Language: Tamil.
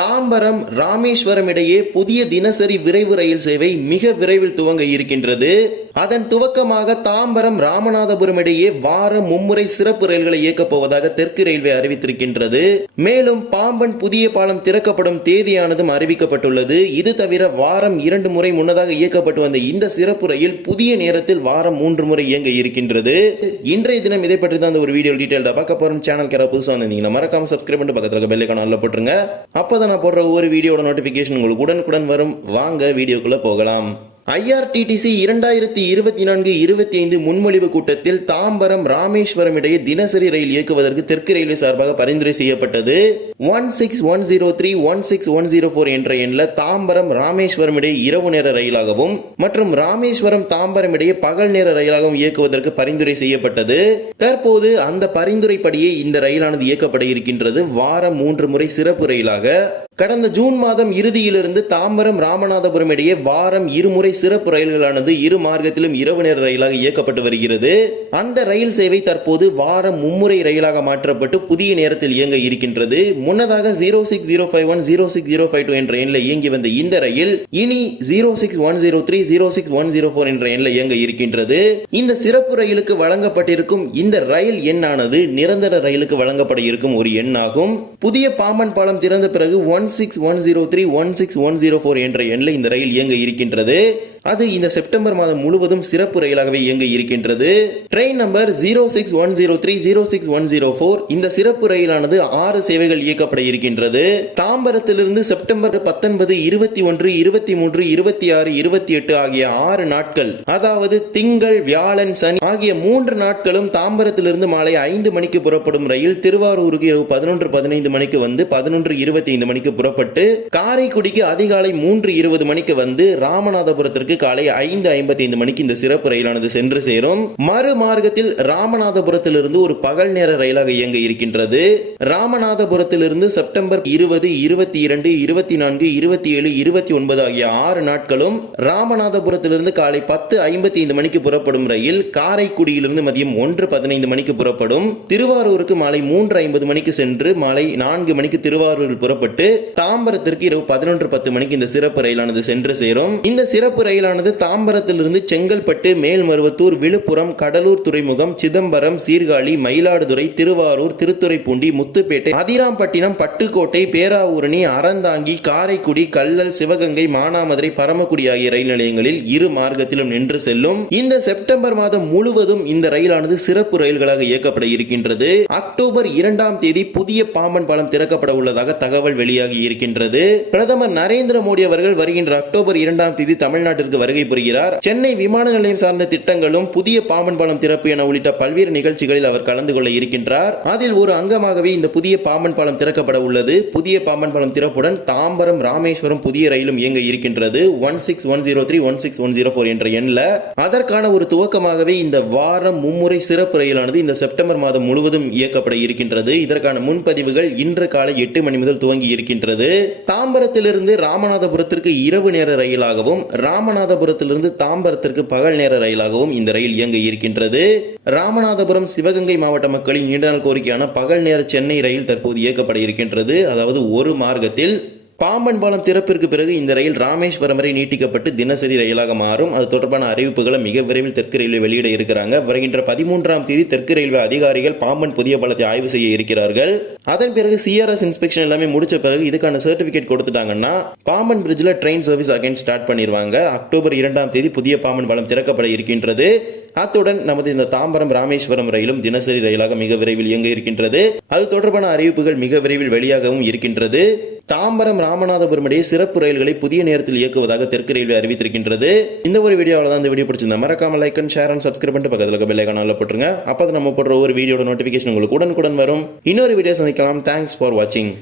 tá தாம்பரம் ராமேஸ்வரம் இடையே புதிய தினசரி விரைவு ரயில் சேவை மிக விரைவில் துவங்க இருக்கின்றது. அதன் துவக்கமாக தாம்பரம் ராமநாதபுரம் இடையே வாரம் மும்முறை சிறப்பு ரயில்களை இயக்கப் போவதாக தெற்கு ரயில்வே அறிவித்திருக்கின்றது. மேலும் பாம்பன் புதிய பாலம் திறக்கப்படும் தேதியானதும் அறிவிக்கப்பட்டுள்ளது. இது தவிர வாரம் இரண்டு முறை முன்னதாக இயக்கப்பட்டு வந்த இந்த சிறப்பு ரயில் புதிய நேரத்தில் வாரம் மூன்று முறை இயங்க இருக்கின்றது. இன்றைய தினம் இதை பற்றி தான் ஒரு வீடியோ டீட்டெயில்டாக பார்க்க போறோம். சேனல் கேரளா புதுசாக வந்திருந்தீங்கன்னா மறக்காம சப்ஸ்கிரைப் பண்ணிட்டு பக்கத்தில் இருக்க பெல் போட்டுருங்க. அப்பதான் நான் போடுற ஒவ்வொரு வீடியோட நோட்டிஃபிகேஷன் உங்களுக்கு உடனுக்குடன் வரும். வாங்க வீடியோக்குள்ள போகலாம். ஐஆர்டிடிசி இரண்டாயிரத்தி இருபத்தி நான்கு இருபத்தி ஐந்து முன்மொழிவு கூட்டத்தில் தாம்பரம் ராமேஸ்வரம் இடையே தினசரி ரயில் இயக்குவதற்கு தெற்கு ரயில்வே சார்பாக பரிந்துரை செய்யப்பட்டது. One six one zero three one six one zero four என்ற எண்ணில் தாம்பரம் ராமேஸ்வரம் இடையே இரவு நேர ரயிலாகவும் மற்றும் ராமேஸ்வரம் தாம்பரம் இடையே பகல் நேர ரயிலாகவும் இயக்குவதற்கு பரிந்துரை செய்யப்பட்டது. தற்போது அந்த பரிந்துரைப்படியே இந்த ரயிலானது இயக்கப்பட இருக்கின்றது. வாரம் மூன்று முறை சிறப்பு ரயிலாக. கடந்த ஜூன் மாதம் இறுதியிலிருந்து தாம்பரம் ராமநாதபுரம் இடையே வாரம் இருமுறை சிறப்பு ரயில்களானது இரு மார்க்கத்திலும் இரவு நேர ரயிலாக இயக்கப்பட்டு வருகிறது. அந்த ரயில் சேவை தற்போது வாரம் மும்முறை ரயிலாக மாற்றப்பட்டு புதிய நேரத்தில் இயங்க இருக்கின்றது. முன்னதாக zero six zero five one zero six zero five two என்ற எண்ணில் இயங்கி வந்த இந்த ரயில் இனி zero six one zero three zero six one zero four என்ற எண்ணில் இயங்க இருக்கின்றது. இந்த சிறப்பு ரயிலுக்கு வழங்கப்பட்டிருக்கும் இந்த ரயில் எண்ணானது நிரந்தர ரயிலுக்கு வழங்கப்பட இருக்கும் ஒரு எண்ணாகும். புதிய பாம்பன் பாலம் திறந்த பிறகு one six one zero three one six one zero four என்ற எண்ணில் இந்த ரயில் இயங்க இருக்கின்றது. அது இந்த செப்டம்பர் மாதம் முழுவதும் சிறப்பு ரயிலாகவே இயங்க இருக்கின்றது. Train number zero six one zero three zero six one zero four இந்த சிறப்பு ரயிலானது ஆறு சேவைகள் இயக்கப்பட இருக்கின்றது. தாம்பரத்திலிருந்து செப்டம்பர் பத்தொன்பது இருபத்தி ஒன்று இருபத்தி மூன்று இருபத்தி ஆறு இருபத்தி எட்டு ஆகிய ஆறு நாட்கள் அதாவது திங்கள் வியாழன் சனி ஆகிய மூன்று நாட்களும் தாம்பரத்திலிருந்து மாலை ஐந்து மணிக்கு புறப்படும் ரயில் திருவாரூருக்கு இரவு பதினொன்று பதினைந்து மணிக்கு வந்து பதினொன்று இருபத்தி ஐந்து மணிக்கு புறப்பட்டு காரைக்குடிக்கு அதிகாலை மூன்று இருபது மணிக்கு வந்து ராமநாதபுரத்திற்கு காலை ஐந்து ஐம்பத்தி ஐந்து மணிக்கு இந்த சிறப்பு ரயிலானது சென்று சேரும். மறு மார்க்கத்தில் ராமநாதபுரத்திலிருந்து ஒரு பகல் நேர ரயிலாக இயங்க இருக்கின்றது. ராமநாதபுரத்திலிருந்து செப்டம்பர் இருபது இருபத்தி இரண்டு இருபத்தி நான்கு இருபத்தி ஏழு இருபத்தி ஒன்பது ஆகிய ஆறு நாட்களும் ராமநாதபுரத்திலிருந்து காலை பத்து ஐம்பத்தி ஐந்து மணிக்கு புறப்படும் ரயில் காரைக்குடியிலிருந்து மதியம் ஒன்று பதினைந்து மணிக்கு புறப்படும். திருவாரூருக்கு மாலை மூன்று ஐம்பது மணிக்கு சென்று மாலை நான்கு மணிக்கு திருவாரூரில் புறப்பட்டு தாம்பரத்திற்கு இரவு பதினொன்று பத்து மணிக்கு இந்த சிறப்பு ரயிலானது சென்று சேரும். இந்த சிறப்பு ரயில் ரயிலானது தாம்பரத்திலிருந்து செங்கல்பட்டு மேல்மருவத்தூர் விழுப்புரம் கடலூர் துறைமுகம் சிதம்பரம் சீர்காழி மயிலாடுதுறை திருவாரூர் திருத்துறைப்பூண்டி முத்துப்பேட்டை அதிராம்பட்டினம் பட்டுக்கோட்டை பேராவூரணி அறந்தாங்கி காரைக்குடி கல்லல் சிவகங்கை மானாமதுரை பரமக்குடி ஆகிய ரயில் நிலையங்களில் இரு மார்க்கத்திலும் நின்று செல்லும். இந்த செப்டம்பர் மாதம் முழுவதும் இந்த ரயிலானது சிறப்பு ரயில்களாக இயக்கப்பட இருக்கின்றது. அக்டோபர் இரண்டாம் தேதி புதிய பாம்பன் பாலம் திறக்கப்பட உள்ளதாக தகவல் வெளியாகி இருக்கின்றது. பிரதமர் நரேந்திர மோடி அவர்கள் வருகின்ற அக்டோபர் இரண்டாம் தேதி தமிழ்நாட்டிற்கு வருகை புரிகிறார். சென்னை விமான நிலையம் சார்ந்த திட்டங்களும் புதிய பாம்பன் பாலம் திறப்பு என உள்ளிட்ட பல்வேறு நிகழ்ச்சிகளில் அவர் கலந்து கொள்ள இருக்கின்றார். அதில் ஒரு அங்கமாகவே இந்த புதிய பாம்பன் பாலம் திறக்கப்பட உள்ளது. புதிய பாம்பன் பாலம் திறப்புடன் தாம்பரம் ராமேஸ்வரம் புதிய ரயிலும் இயங்க இருக்கின்றது. One six one zero three one six one zero four என்ற எண்ணில். அதற்கான ஒரு துவக்கமாகவே இந்த வாரம் மும்முறை சிறப்பு ரயிலானது இந்த செப்டம்பர் மாதம் முழுவதும் இயக்கப்பட இருக்கின்றது. இதற்கான முன்பதிவுகள் இன்று காலை எட்டு மணி முதல் துவங்கி இருக்கின்றது. தாம்பரத்திலிருந்து ராமநாதபுரத்திற்கு இரவு நேர ரயிலாகவும் ராமநாத ராமநாதபுரத்திலிருந்து தாம்பரத்திற்கு பகல் நேர ரயிலாகவும் இந்த ரயில் இயங்க இருக்கின்றது. ராமநாதபுரம் சிவகங்கை மாவட்ட மக்களின் நீண்ட நாள் கோரிக்கையான பகல் நேர சென்னை ரயில் தற்போது இயக்கப்பட இருக்கின்றது. அதாவது ஒரு மார்க்கத்தில் பாம்பன் பாலம் திறப்பிற்கு பிறகு இந்த ரயில் ராமேஸ்வரம் வரை நீட்டிக்கப்பட்டு தினசரி ரயிலாக மாறும். அது தொடர்பான அறிவிப்புகளை மிக விரைவில் தெற்கு ரயில்வே வெளியிட இருக்கிறாங்க. வருகின்ற பதிமூன்றாம் தேதி தெற்கு ரயில்வே அதிகாரிகள் பாம்பன் புதிய பாலத்தை ஆய்வு செய்ய இருக்கிறார்கள். அதன் பிறகு சிஆர்எஸ் இன்ஸ்பெக்ஷன் எல்லாமே முடிச்ச பிறகு இதுக்கான சர்டிபிகேட் கொடுத்துட்டாங்கன்னா பாம்பன் பிரிட்ஜில் ட்ரெயின் சர்வீஸ் அகைன் ஸ்டார்ட் பண்ணிடுவாங்க அக்டோபர் இரண்டாம் தேதி புதிய பாம்பன் பாலம் திறக்கப்பட இருக்கின்றது. அத்துடன் நமது இந்த தாம்பரம் ராமேஸ்வரம் ரயிலும் தினசரி ரயிலாக மிக விரைவில் இயங்க இருக்கின்றது. அது தொடர்பான அறிவிப்புகள் மிக விரைவில் வெளியாகவும் இருக்கின்றது. தாம்பரம் ராமநாதபுரம் இடையே சிறப்பு ரயில்களை புதிய நேரத்தில் இயக்குவதாக தெற்கு ரயில்வே அறிவித்திருக்கின்றது. இந்த ஒரு வீடியோவில் தான் இந்த வீடியோ பிடிச்சிருந்தா மறக்காம like and share and subscribe பண்ணிட்டு பக்கத்தில் இருக்க பெல் ஐக்கான போட்டுருங்க. அப்போ நம்ம போடுற ஒரு வீடியோட நோட்டிஃபிகேஷன் உங்களுக்கு உடனுக்குடன் வரும். இன்னொரு வீடியோ சந்திக்கலாம். தேங்க்ஸ் ஃபார் வாட்சிங்